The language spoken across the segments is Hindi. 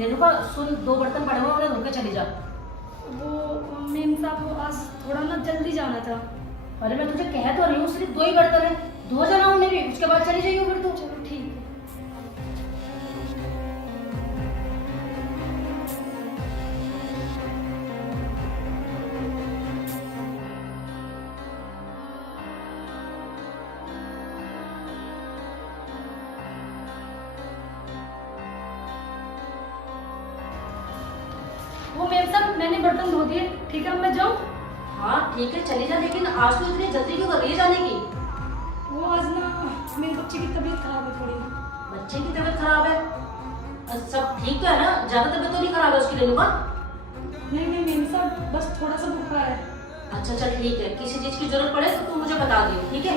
रेणुका सुन, 2 बर्तन पड़े हुए, उन्हें धो के चली जा। वो मेम साहब वो आज थोड़ा ना जल्दी जाना था। अरे मैं तुझे कह तो रही हूँ, सिर्फ 2 ही बर्तन है, धो जाना उन्हें भी, उसके बाद चली जाइए फिर तो। चलो ठीक है। वो मेम साहब मैंने बर्तन धो दिए, ठीक है अब मैं जाऊँ? हाँ ठीक है चली जा, लेकिन आज तो इतनी जल्दी क्यों कर रही है जाने की? वो आज ना मेरे बच्चे की तबीयत खराब है थोड़ी। बच्चे की तबीयत खराब है? सब ठीक तो है ना? ज्यादा तबीयत तो नहीं खराब है उसकी रेणुका? नहीं नहीं मेम साहब बस थोड़ा सा बुखार है। अच्छा चल ठीक है, किसी चीज की जरूरत पड़े तो तू मुझे बता दियो, ठीक है?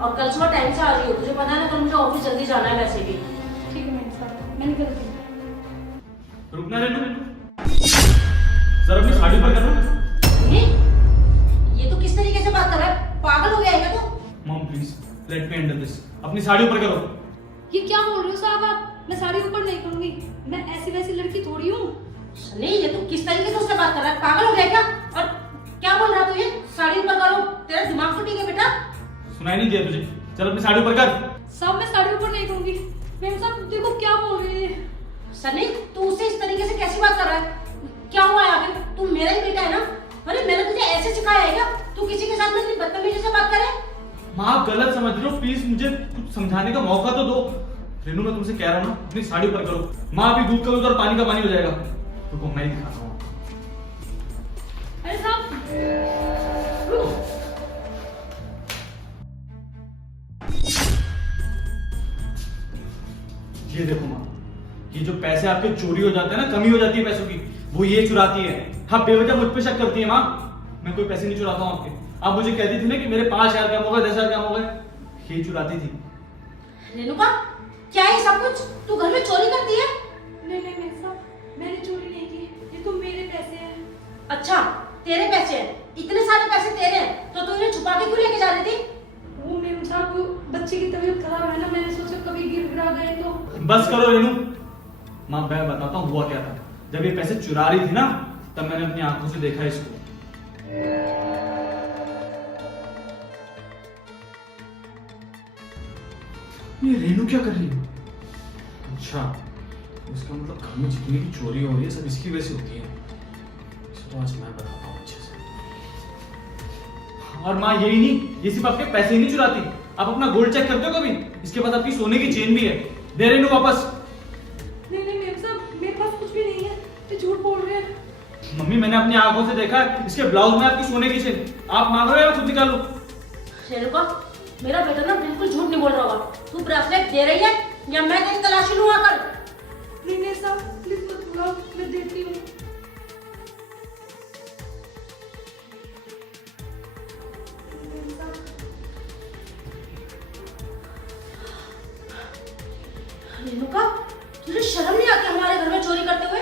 और कल सुबह टाइम से आ रही हो, तुझे पता है ना कल मुझे ऑफिस जल्दी जाना है वैसे भी। ठीक है मेम साहब मैं निकलती हूँ। रुकना रेनू, सर अपनी साड़ी पर करना। ये तो किस तरीके से बात कर रहा है? पागल हो गया है क्या तू? Mom please let me handle this, अपनी साड़ी ऊपर करो। ये क्या बोल रहे हो साहब आप? मैं साड़ी ऊपर नहीं करूंगी, मैं ऐसी वैसी लड़की थोड़ी हूँ। नहीं ये तू किस तरीके से उससे बात कर रहा है? पागल हो गया क्या? और क्या बोल रहा तू ये? साड़ी ऊपर करो, तेरा दिमाग तो ठीक है बेटा? सुनाई नहीं दिया तुझे? चल अपनी साड़ी ऊपर कर। साहब मैं साड़ी ऊपर नहीं करूंगी। मेम साहब देखो क्या बोल रहे हैं। सनी तू उससे इस तरीके से कैसी बात कर रहा है? क्या हुआ है आखिर? तू मेरा ही बेटा है ना? अरे मैंने तुझे ऐसे सिखाया है क्या? तू किसी के साथ में इतनी बदतमीजी से बात करे? माँ आप गलत समझ रहे हो, प्लीज मुझे कुछ समझाने का मौका तो दो। रेनू मैं तुमसे कह रहा हूँ ना, अपनी साड़ी ऊपर करो। माँ अभी दूध का दूध और पानी का पानी हो जाएगा। रुको मैं ही दिखाता हूँ। अरे साहब ये देखो माँ, ये जो पैसे आपके चोरी हो जाते हैं ना, कमी हो जाती है पैसों की, वो ये चुराती है। हाँ बेवजह मुझ पे शक करती है माँ। मैं कोई पैसे नहीं चुराता हूँ आपके। आप मुझे कहती थी ना कि मेरे 5,000 कम हो गए, 10,000 कम हो गए, ये चुराती थी। रेणुका क्या है सब कुछ? तू घर में चोरी करती है? नहीं नहीं मेम साहब मैंने चोरी नहीं की, ये तो मेरे पैसे हैं। अच्छा तेरे पैसे हैं? इतने सारे पैसे तेरे हैं तो तू इन्हें छुपा के क्यों लेके जा रही थी? वो मेम साहब बच्चे की तबीयत खराब है ना, मैंने सोचा कभी गिर गिरा गए तो। बस करो रेनू। माँ मैं बताता हूँ हुआ क्या था। जब ये पैसे चुरा रही थी ना, तब मैंने अपनी आंखों से देखा इसको। ये रेनू क्या कर रही है? अच्छा इसका मतलब घर में जितनी भी चोरी हो रही है सब इसकी वजह से होती है। इसे तो आज मैं बताता हूँ अच्छे से। और माँ यही नहीं, ये सिर्फ आपके पैसे ही नहीं चुराती, आप अपना गोल्ड चेक करते हो कभी? इसके पास आपकी सोने की चेन भी है। दे रेनू वापस। नहीं नहीं मेम साहब मेरे पास कुछ भी नहीं है, ये झूठ बोल रहे हैं। मम्मी मैंने अपनी आंखों से देखा है, इसके ब्लाउज में आपकी सोने की चेन। आप मांग रहे हो या खुद निकाल लो? रेणुका मेरा बेटा ना बिल्कुल झूठ नहीं बोल रहा होगा। तू ब्रेसलेट दे रही है या मैं तेरी तलाशी लूं आकर? नहीं नहीं साहब प्लीज मत बुलाओ, मैं देती हूँ। रेणुका तुझे शर्म नहीं आती हमारे घर में चोरी करते हुए?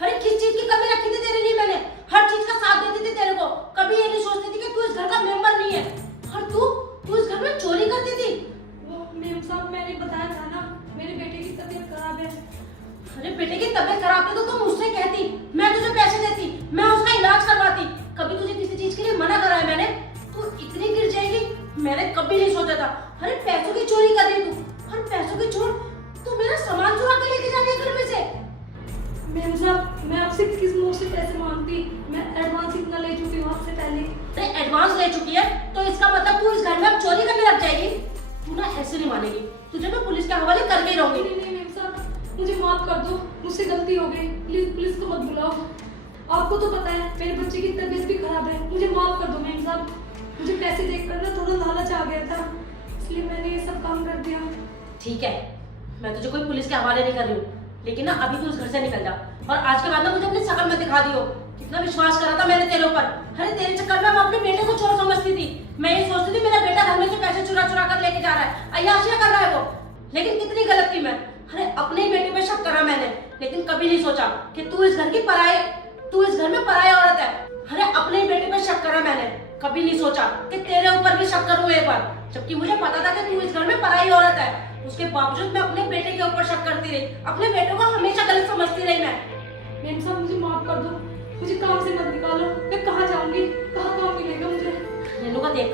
अरे किस चीज की कमी रखी थी तेरे लिए मैंने? हर चीज का साथ देती थी तेरे को, कभी ये नहीं सोचती थी कि तू इस घर का मेंबर नहीं है। और तू इस घर में चोरी करती थी? वो मेम साहब मैंने बताया था ना मेरे बेटे की तबीयत खराब है। अरे बेटे की तबीयत खराब थी तो तुम मुझसे कहती, मैं तुझे पैसे देती, मैं उसका इलाज करवाती। कभी तुझे किसी चीज के लिए मना करा है मैंने? तू इतनी गिर जाएगी मैंने कभी नहीं सोचा था। अरे पैसों की चोरी कर रही है तू, और पैसों की चोर तू मेरा सामान चुरा के लेके जा रही है घर में से। मेम साहब मैं आपसे किस मुंह से पैसे मांगती, मैं एडवांस इतना ले चुकी हूँ आपसे पहले। अरे एडवांस ले चुकी है तो इसका मतलब तू इस घर में अब चोरी करने लग जाएगी? तू ना ऐसे नहीं मानेगी, तुझे मैं पुलिस के हवाले करके ही रहूंगी। नहीं नहीं मेम साहब मुझे माफ कर दो, मुझसे गलती हो गई, प्लीज पुलिस को मत बुलाओ। आपको तो पता है मेरे बच्चे की तबीयत भी खराब है, मुझे माफ कर दो मेम साहब। मुझे पैसे देखकर ना थोड़ा लालच आ गया था, इसलिए मैंने ये सब काम कर दिया। ठीक है मैं तुझे कोई पुलिस के हवाले नहीं कर रही हूँ, लेकिन ना अभी तू इस घर से निकल जा। और आज के बाद ना मुझे अपनी शक्ल में दिखा दियो। कितना विश्वास करा था मैंने तेरे ऊपर। अरे तेरे चक्कर में मैं अपने बेटे को चोर समझती थी। मैं ये सोचती थी मेरा बेटा घर में से पैसे चुरा चुरा कर लेके जा रहा है, अय्याशियां कर रहा है वो। लेकिन कितनी गलत थी मैं। अरे अपने ही बेटे पे शक करा मैंने, लेकिन कभी नहीं सोचा कि तू इस घर में पराई औरत है। अरे अपने ही बेटे पे शक करा मैंने, कभी नहीं सोचा कि तेरे ऊपर भी शक करूं एक बार, जबकि मुझे पता था कि तू इस घर में पराई औरत है। उसके बावजूद मैं अपने बेटे के ऊपर शक करती रही, अपने बेटे को हमेशा गलत समझती रही मैं। मेम साहब मुझे माफ कर दो, मुझे काम से मत निकालो। मैं कहाँ जाऊंगी, कहाँ काम मिलेगा मुझे? रेणुका देख,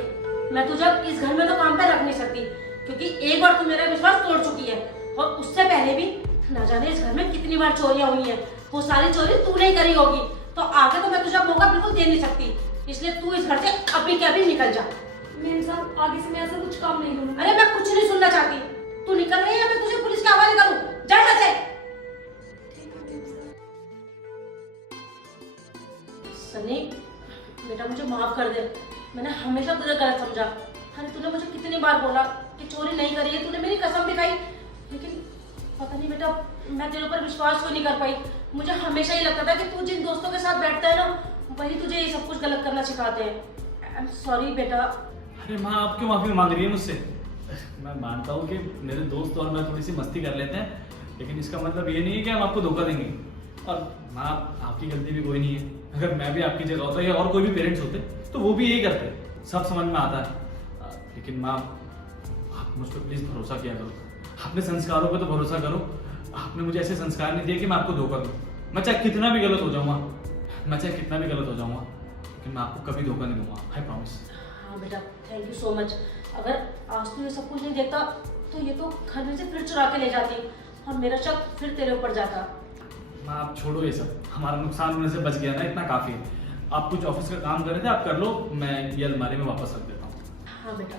मैं तुझे इस घर में तो काम पे रख नहीं सकती, क्योंकि एक बार तू मेरा विश्वास तोड़ चुकी है, और उससे पहले भी ना जाने इस घर में कितनी बार चोरियां हुई हैं। वो सारी चोरी तू नहीं करी होगी, तो आगे तो मैं तुझे मौका बिल्कुल दे नहीं सकती। इसलिए तू इस घर से अभी के अभी निकल जा। मेम साहब आगे से मैं ऐसा कुछ काम नहीं करूंगी। अरे मैं कुछ नहीं सुनना चाहती, तू निकल रही है, मैं तुझे पुलिस के हवाले करूं। जा यहाँ से। ठीक है मेम साहब। सनी बेटा मुझे माफ कर दे, मैंने हमेशा तुझे गलत समझा। अरे तूने मुझे कितनी बार बोला कि चोरी नहीं करी है, तूने मेरी कसम भी खाई, लेकिन पता नहीं बेटा मैं तेरे ऊपर विश्वास क्यों नहीं कर पाई। मुझे हमेशा ही लगता था कि तू जिन दोस्तों के साथ बैठता है ना, वही तुझे ये सब कुछ गलत करना सिखाते हैं। आई एम सॉरी बेटा। अरे माँ, आप क्यों माफी मांग रही है मुझसे? मैं मानता हूँ कि मेरे दोस्त और मैं थोड़ी सी मस्ती कर लेते हैं, लेकिन इसका मतलब ये नहीं है कि हम आपको धोखा देंगे। और माँ, आपकी गलती भी कोई नहीं है। अगर मैं भी आपकी जगह होता या और कोई भी पेरेंट्स होते तो वो भी यही करते, सब समझ में आता है। लेकिन माँ, आप मुझ पर प्लीज भरोसा किया करो, अपने संस्कारों पे तो भरोसा करो। आपने मुझे ऐसे संस्कार नहीं दिए कि मैं आपको धोखा दूं। मैं चाहे कितना भी गलत हो जाऊंगा, मैं चाहे कितना भी गलत हो जाऊंगा, लेकिन मैं आपको कभी धोखा नहीं दूंगा, आई प्रॉमिस। हाँ बेटा, थैंक यू सो मच। अगर आज तू ये सब कुछ नहीं देखता तो ये तो घर में से फिर चुरा के ले जाती, और मेरा शक फिर तेरे ऊपर जाता। माँ, आप छोड़ो ये सब, हमारा नुकसान होने से बच गया ना, इतना काफी है। आप कुछ ऑफिस का काम कर रहे थे, आप कर लो, मैं ये अलमारी में वापस रख देता हूँ। हाँ बेटा।